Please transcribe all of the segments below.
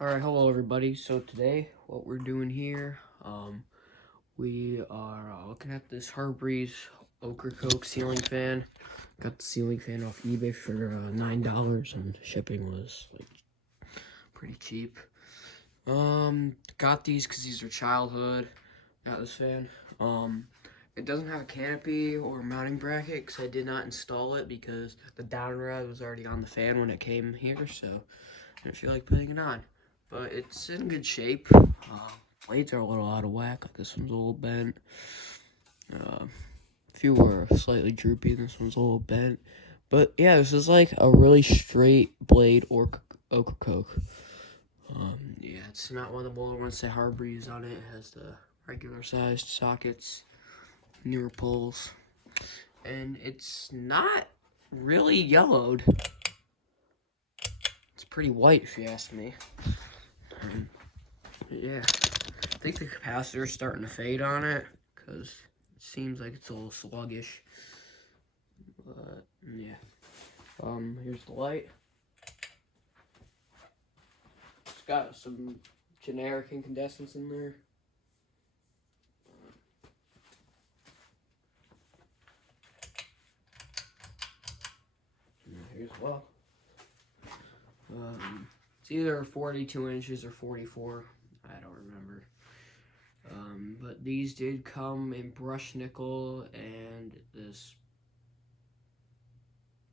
Alright, hello everybody. So today, what we're doing here, we are looking at this Hargreaves Ocracoke ceiling fan. Got the ceiling fan off eBay for $9, and shipping was like pretty cheap. Got these because these are childhood. Got this fan. It doesn't have a canopy or mounting bracket because I did not install it because the down rod was already on the fan when it came here, so I didn't feel like putting it on. But it's in good shape. Blades are a little out of whack. Like this one's a little bent. A few were slightly droopy. This one's a little bent. But yeah, this is like a really straight blade Ocracoke. Yeah, it's not one of the older ones that Hargreaves on it. It has the regular sized sockets, newer poles, and it's not really yellowed. It's pretty white if you ask me. Yeah, I think the capacitor's starting to fade on it because it seems like it's a little sluggish. But yeah, here's the light. It's got some generic incandescents in there. Here's well. It's either 42 inches or 44. I don't remember. But these did come in brushed nickel and this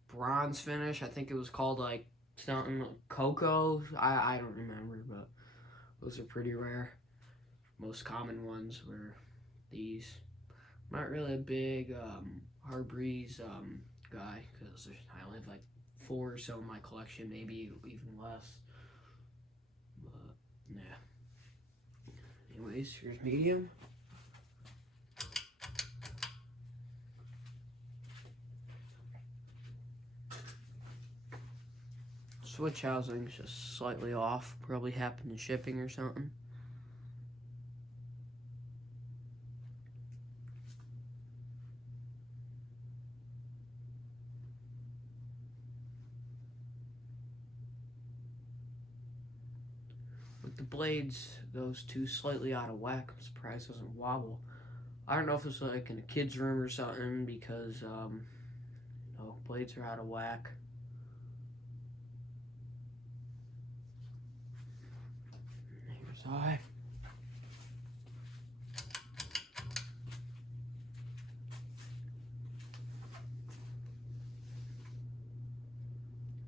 bronze finish. I think it was called like something cocoa. I don't remember, but those are pretty rare. Most common ones were these. I'm not really a big Hargreaves guy because I only have like 4 or so in my collection, maybe even less. But yeah. Anyways, here's medium. Switch housing's just slightly off. Probably happened in shipping or something. With the blades, those two slightly out of whack. I'm surprised it doesn't wobble. I don't know if it's like in a kid's room or something because blades are out of whack. Here's eye.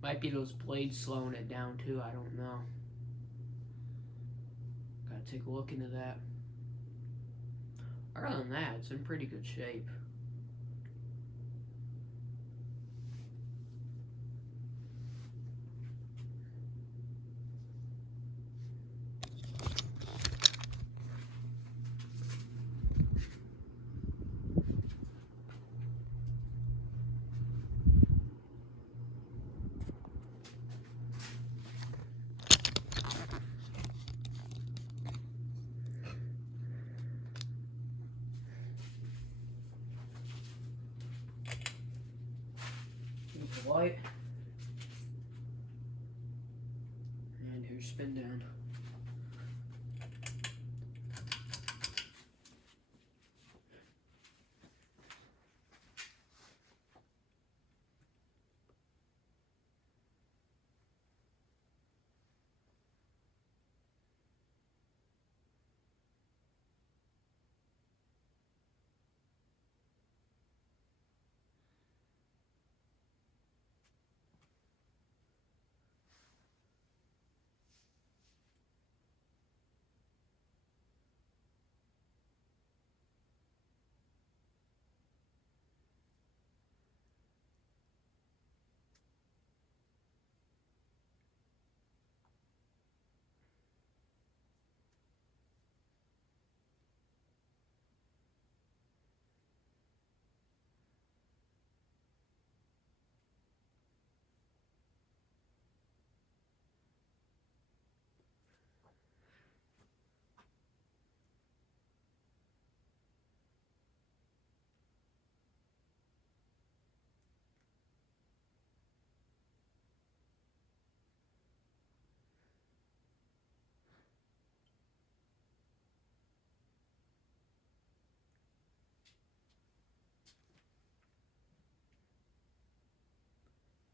Might be those blades slowing it down too, I don't know. Gotta take a look into that. Other than that, it's in pretty good shape. Here's the light. And here's spin down.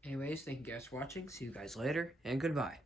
Anyways, thank you guys for watching. See you guys later, and goodbye.